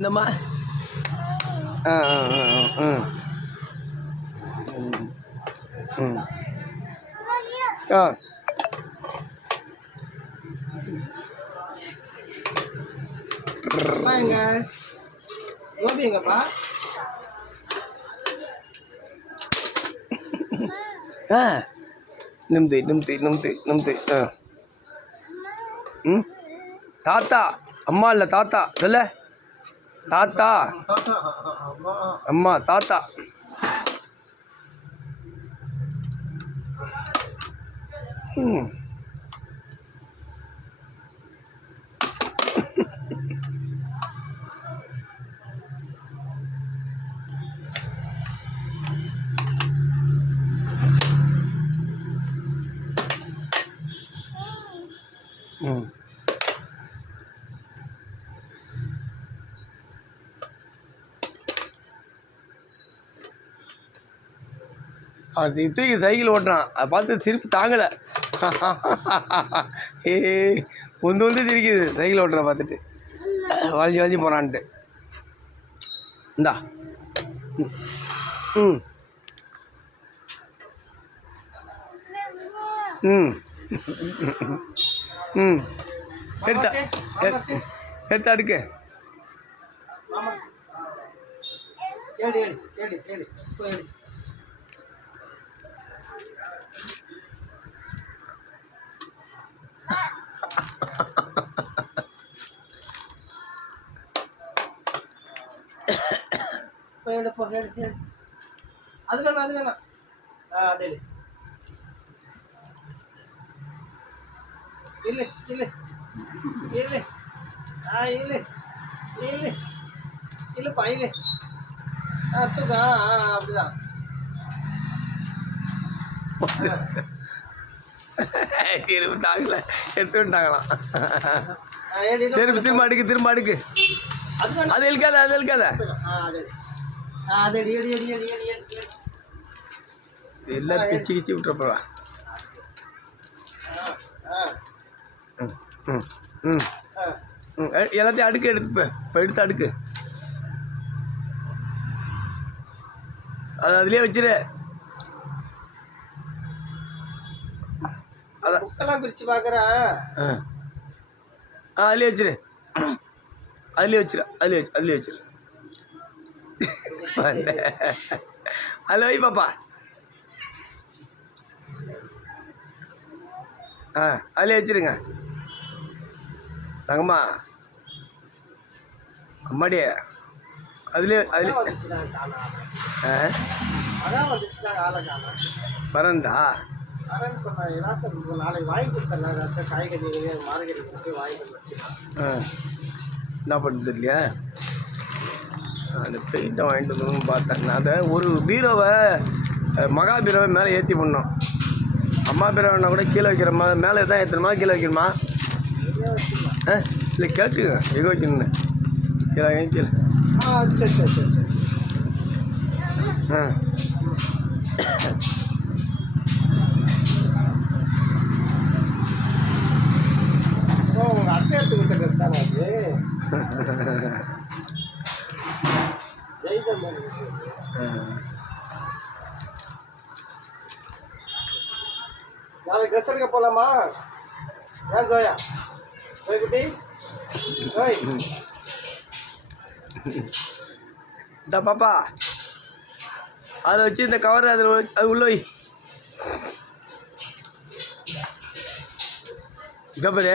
இந்தம்மா ஆ ஆ ஆ ஆ ம் ஆ எங்க கோபி எங்கப்பா? ஆ நிமித்தி ஆ ம் தாத்தா அம்மா இல்லை தாத்தா சொல்ல தாத்தா அம்மா தாத்தா ம் ம் அது தூக்கி சைக்கிள் ஓட்டுறான். அதை பார்த்து சிரிப்பு தாங்கலை. ஏ வந்து சிரிக்குது சைக்கிள் ஓட்டுற பார்த்துட்டு வளைஞ்சி வளைஞ்சி போகிறான்ட்டு. இந்தா ம் ம் ம் எடுத்தா எடுத்தா அடுக்கு ஏடி ஏடி ஏடி ஏடி ஏடி அது வேணாம் அதே இல்லை இல்லை இல்லை இல்லை இல்லை இல்லைப்பா இல்லை தூக்கா அப்படிதான் திரும்ப தாங்கல எடுத்து விட்டாங்களாம். திரும்ப அடுக்கு அது இழுக்காத எல்லாம் பிச்சு கிச்சு விட்டுறப்பா. ம் ம் ம் ம் எல்லாத்தையும் அடுக்கு இப்போ எடுத்து அடுக்கு அது அதுலேயே வச்சிரு. அதான் புக்கெல்லாம் பிரித்து பார்க்குறேன். அதுலேயே வச்சிரு அதுலேயே வச்சிரு அதில் வை பாப்பா. அதுலேயே வச்சிருங்க தங்கம்மா அம்மாடி அதுலேயே வரண்டா நாளைக்கு வாங்கி கொடுத்தேன். காய்கறி மார்கெட் வாங்கி என்ன பண்ணுறது இல்லையா? அந்த பெயிண்ட்டை வாங்கிட்டு வரணும்னு பார்த்தேன். நான் அதை ஒரு பீரோவை மகா பீரோவை மேலே ஏற்றி பண்ணோம். அம்மா பீரோன்னா கூட கீழே வைக்கிற மாதிரி மேலே தான் ஏற்றணுமா கீழே வைக்கணுமா? இல்லை கேட்டுங்க எங்கே வைக்கணுன்னு கீழே கீழே சரி சரி சரி சரி உங்கள் அத்தை எடுத்து கொடுத்த ட்ரெஸ் தானே அது? ஜெய்சம்பர் நாளைக்கு ட்ரெஸ் எடுக்க போகலாமா? ஏன் ஜோயா குட்டி ஓய் இந்த பாப்பா அதை வச்சு இந்த கவர் அதில் அது உள்ள வை. கபரு